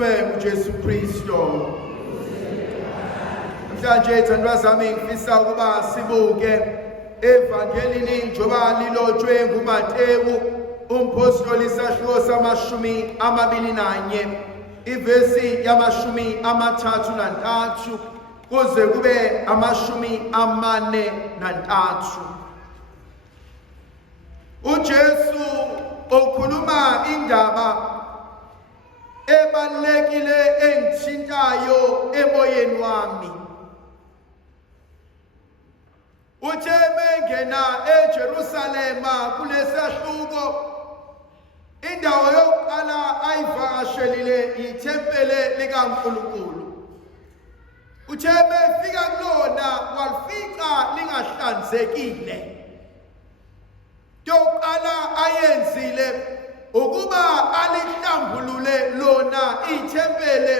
kubuswe uJesu Kristo. Mhlanje thandwa zami ngifisa ukuba sibuke evangelini njengoba lilotshwe nguMateyu umpostoli isahluko samashumi amabili nanye ivesi yamashumi amathathu nantathu kuze kube amashumi amane nantathu. uJesu okhuluma indaba ebalekile engithintayo emoyeni wami. Uthe mengena eJerusalema kulesahluko indawo yokuqala ayivakashelile ithempele likaNkulunkulu. Uthe mefika kulona walifica lingahlanzekile. Yokuqala ayenzile ukuba alihlambulule lona ithempele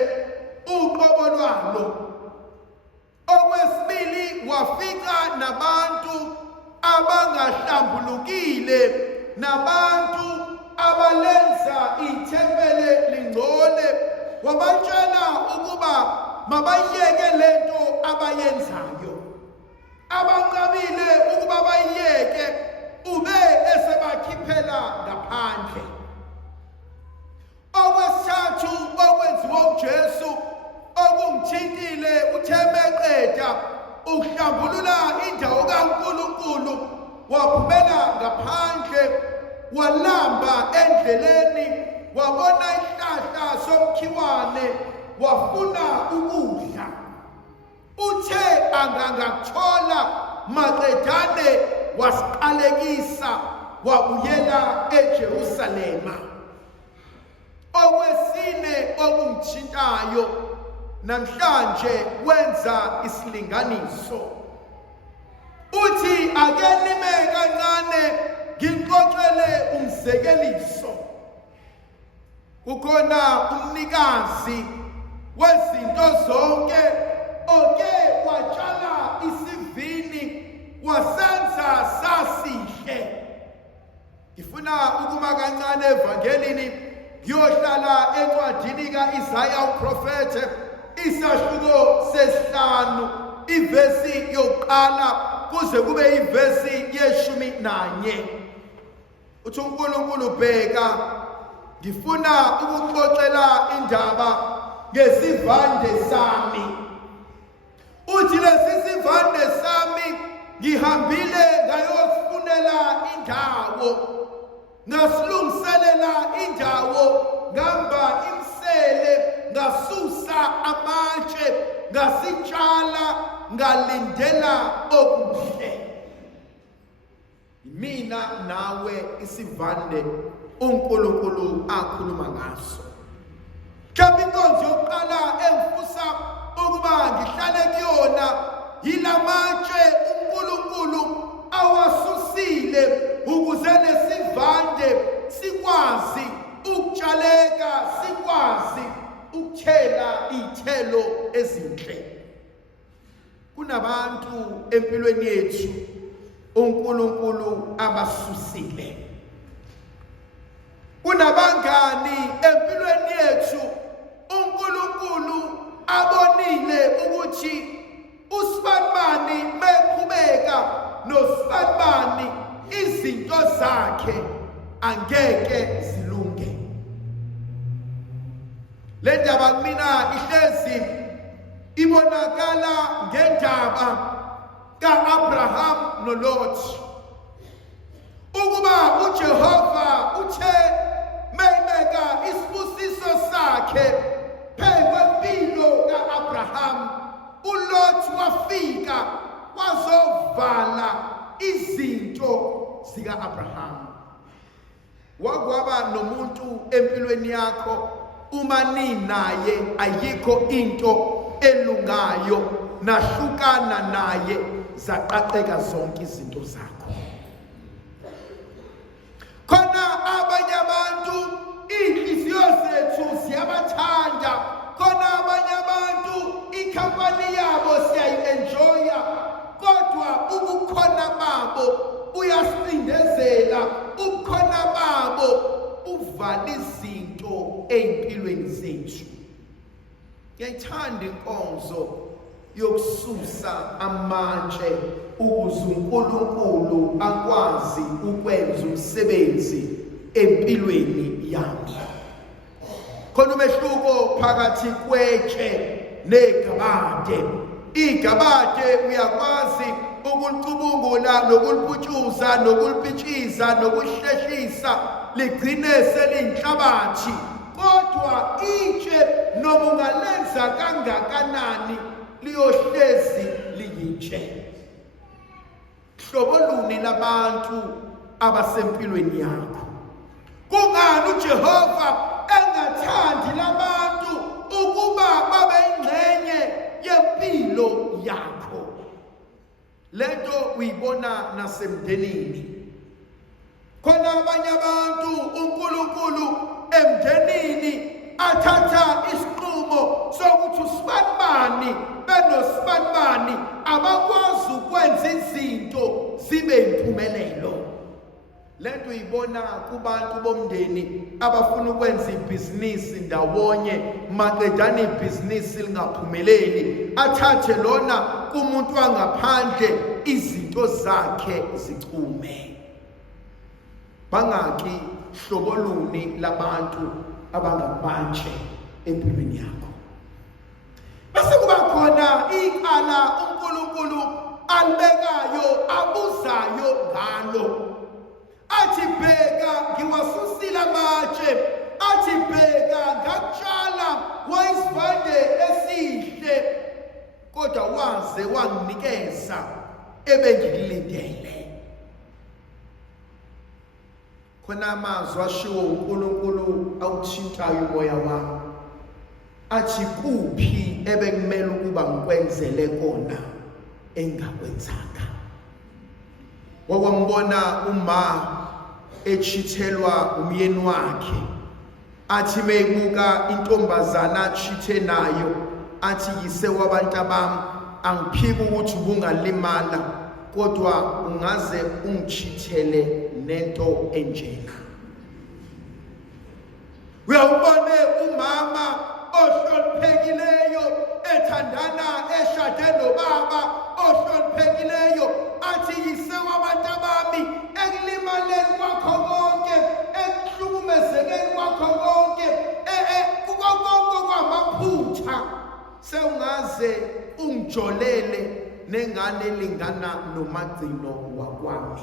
uqobo lwalo. Okwesibili wafika nabantu abangahlambulukile, nabantu abalenza ithempele lingcole, wabatshela ukuba mabayeke lento abayenzayo. Abanqabile ukuba bayiyeke ube esebakhiphela ngaphandle. Okwesithathu okwenziwa uJesu okungithintile uthe meqeda ukuhlambulula indawo kaNkulunkulu waphumela ngaphandle walamba endleleni wabona isihlahla somkhiwane wafuna ukudla. Uthe angangakuthola maqedane wasiqalekisa wabuyela eJerusalema. Okwesine okungithintayo namhlanje wenza isilinganiso. Uthi ake nime kancane ngixoxele umzekeliso. Kukhona umnikazi wezinto zonke oke watshala isivini wasenza sasihle. Ngifuna ukuma kancane evangelini ngiyohlala encwadini kaIsaya uprofete isahluko sesihlanu ivesi yokuqala kuze kube ivesi yeshumi nanye. Uthi uNkulunkulu bheka ngifuna ukuxoxela indaba ngesivande sami. Uthi lesi sivande sami ngihambile ngayosifunela indawo, ngasilungiselela indawo, ngamba imsele, ngasusa amatshe, ngasitshala, ngalindela okuhle. Mina nawe isivande uNkulunkulu akhuluma ngaso. Mhlawumbe inkonzo yokuqala engifisa ukuba ngihlale kuyona yilamatshe uNkulunkulu awasusile ukuze lesivande sikwazi ukutshaleka, sikwazi ukuthela izithelo ezinhle. Kunabantu empilweni yethu uNkulunkulu abasusile. Kunabangani empilweni yethu uNkulunkulu abonile ukuthi uSibanibani meqhubeka noSibanibani izinto zakhe angeke zilunge. Le ndaba kumina ihlezi ibonakala ngendaba kaAbraham noLot. Ukuba uJehova uthe meyibeka isibusiso sakhe phezu kwempilo kaAbraham, uLot wafika wazovala izinto zika-Abraham. Wakwaba nomuntu empilweni yakho uma ninaye ayikho into elungayo, nahlukana naye zaqaqeka zonke izinto zakho. Khona abanye abantu inhliziyo zethu siyabathanda, khona abanye abantu ikhampani yabo siyayi-enjoya, kodwa ubukhona babo uyasindezela, ubukhona babo uvala izinto empilweni zethu. Ngiyayithanda inkonzo yokususa amatshe ukuze uNkulunkulu akwazi ukwenza umsebenzi empilweni yami. Khona umehluko phakathi kwetshe negabade. Igabade uyakwazi ukulicubungula nokuliputshuza nokulipitshiza nokuhleshisa ligcine seliyinhlabathi. Kodwa itshe noma ungalenza kangakanani liyohlezi liyitshe. Hlobo luni labantu abasempilweni yakho? Kungani uJehova engathandi labantu ukuba babe ingxenye yempilo yakho? Lento uyibona nasemndenini. Khona abanye abantu uNkulunkulu emndenini athatha isinqumo sokuthi usibanibani benosibanibani abakwazi ukwenza izinto zibe impumelelo. Lento uyibona kubantu bomndeni abafuna ukwenza ibhizinisi ndawonye, maqedana ibhizinisi lingaphumeleli, athathe lona kumuntu wangaphandle izinto zakhe zichume. Bangaki hlobo luni labantu abangamatshe empilweni yakho? Bese kuba khona icala uNkulunkulu alibekayo abuzayo ngalo. Athi bheka ngiwasusile amatshe, athi bheka ngakutshala wayisivande esihle, kodwa waze wanginikeza ebengilindele. Khona amazwi ashiwo uNkulunkulu awuthintayo umoya wami, athi kuphi ebekumele ukuba ngikwenzele kona engakwenzanga. Wakwambona uma echithelwa umyeni wakhe, athi meyibuka intombazana achithe nayo, athi yise wabantu abami, angiphiki ukuthi ubungalimala, kodwa ungaze ungichithele nento enjena. Uyawubone umama ohloniphekileyo ethandana eshade nobaba ohloniphekileyo, athi yise wabantu abami, ekulimaleni kwakho konke, ekuhlukumezekeni kwakho konke, kukonke kwamaphutha, sewungaze ungijolele nengane elingana nomagcino wakwami.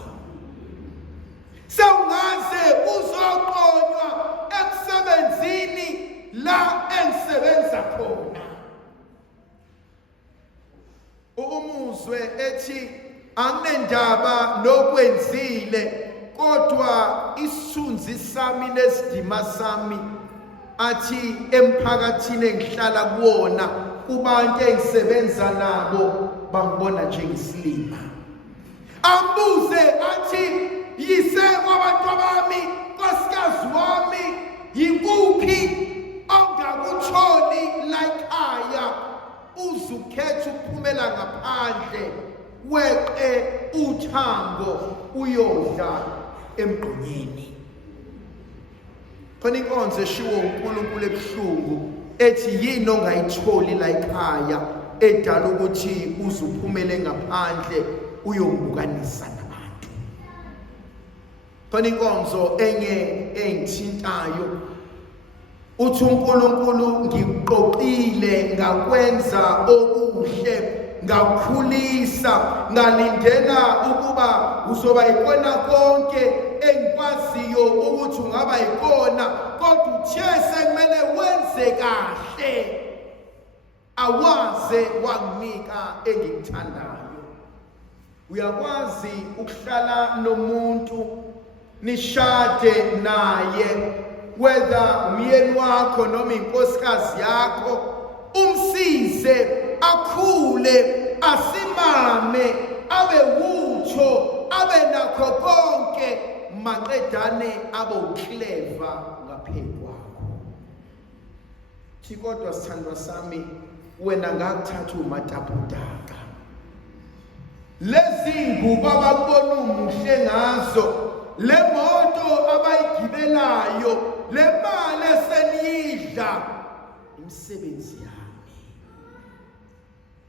Sewungaze uzoqonywa emsebenzini la engisebenza khona. Umuzwe ethi anginendaba nokwenzile, kodwa isithunzi sami nesidima sami, athi emphakathini engihlala kuwona kubantu engisebenza nabo bangibona njengesilima. Ambuze athi yise kwabantu abami, nkosikazi wami, yikuphi ongakutholi la ekhaya uzukhetha ukuphumela ngaphandle weqe uthango uyodla emgqonyeni? Khona inkonzo eshiwo uNkulunkulu ebuhlungu ethi yini ongayitholi la ekhaya edala ukuthi uzuphumele ngaphandle uyombukanisa nabantu. Khona inkonzo enye engithintayo, uthi uNkulunkulu ngikuqoqile ngakwenza okuhle, ngakukhulisa, ngalindela ukuba uzoba ikona konke engikwaziyo ukuthi ungaba ikona, kodwa uthe sekumele wenze kahle awaze wanginika engikuthandayo. Uyakwazi ukuhlala nomuntu nishade naye, whether umyeni wakho noma inkosikazi yakho, umsize akhule, asimame, abe wutho, abe nakho konke, maqedane abe uclever ngaphezu kwakho. Thi kodwa sithandwa sami, wena ngakuthatha umataputaka, lezi ngubo abakubona umuhle ngazo, le moto abayigibelayo, le mali eseniyidla, imisebenzi yami.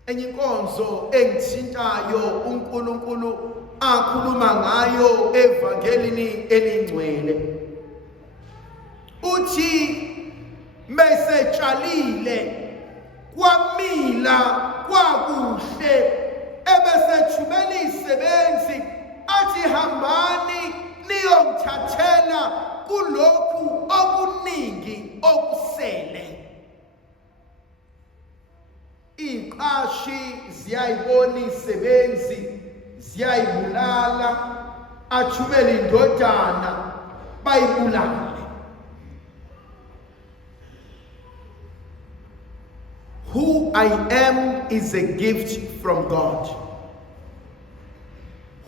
enye inkonzo engithintayo uNkulunkulu akhuluma ngayo evangelini elingcwele uthi mesetshalile kwamila kwakuhle ebesethumela isebenzi athi hambani niyomthathela kulokhu okuningi okusele. Iqashi ziyayibona isebenzi ziyayibulala athumela indodana bayibulale. Who I am is a gift from God.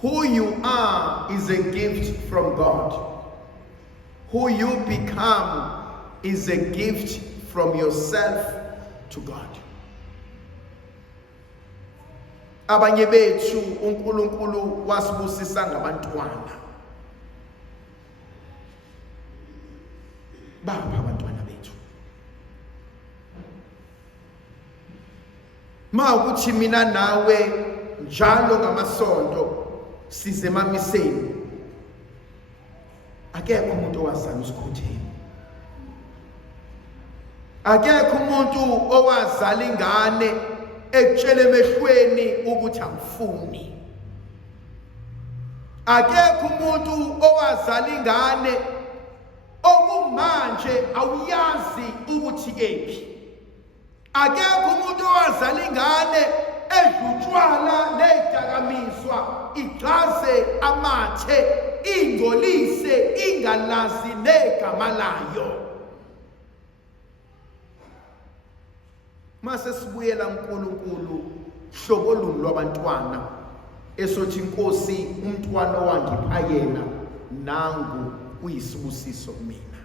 Who you are is a gift from God. Who you become is a gift from yourself to God. Abanye bethu uNkulunkulu wasibusisa ngabantwana. Bapha abantwana bethu. Mawukuthi mina nawe njalo ngamasonto size emamiseni. Akekho umuntu owazama isikhutheni. Akekho umuntu owazala ingane ekutshela emehlweni ukuthi angifuni. Akekho umuntu owazala ingane okumanje awuyazi ukuthi kephi. Akekho umuntu owazala ingane edlutshwala nezidakamizwa igcaze amathe ingcolise ingalazi negama layo. Mase sibuyela uNkulunkulu hlobo luni lwabantwana esothi inkosi umntwana owangipha yena nangu uyisibusiso kumina.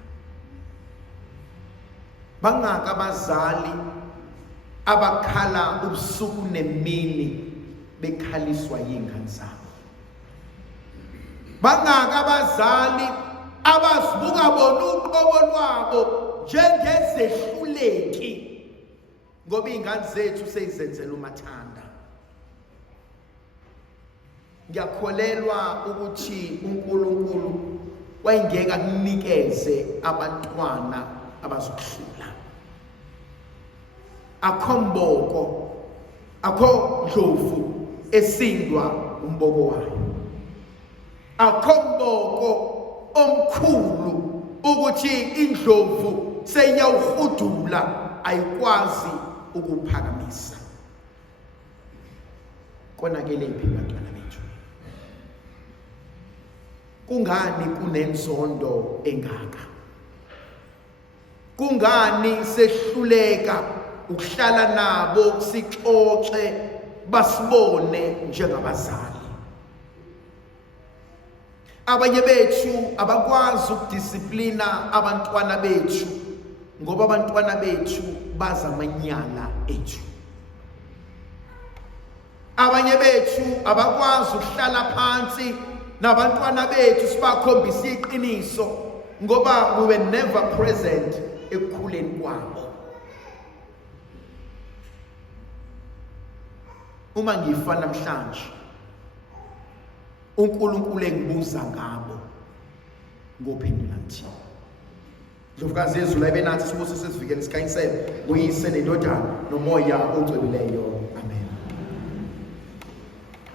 Bangaka abazali abakhala ubusuku nemini bekhaliswa yingane zabo. Bangaka abazali abazibuka bona uqobo lwabo njengezehluleki ngoba ingane zethu seyizenzela umathanda. Ngiyakholelwa ukuthi uNkulunkulu wayengeke akunikeze abantwana abazokuhlula. Akho mboko, akho ndlovu esindwa umboko wayo. Akho mboko omkhulu ukuthi indlovu seyawuhudula ayikwazi ukuphakamisa. Konakele phi bantwana bethu? Kungani kunenzondo engaka? Kungani sehluleka ukuhlala nabo sixoxe basibone njengabazali? Abanye bethu abakwazi ukudisiplina abantwana bethu ngoba abantwana bethu baza amanyala ethu. Abanye bethu abakwazi ukuhlala phansi nabantwana bethu sibakhombisa iqiniso ngoba we were never present ekukhuleni kwabo. Uma ngifa namhlanje uNkulunkulu engibuza ngabo ngophendula ngithini? Ndlovukazi yezulu ayibe nathi sibusise sivikele sikhanyisele uyise nendodana nomoya ongcweleyo.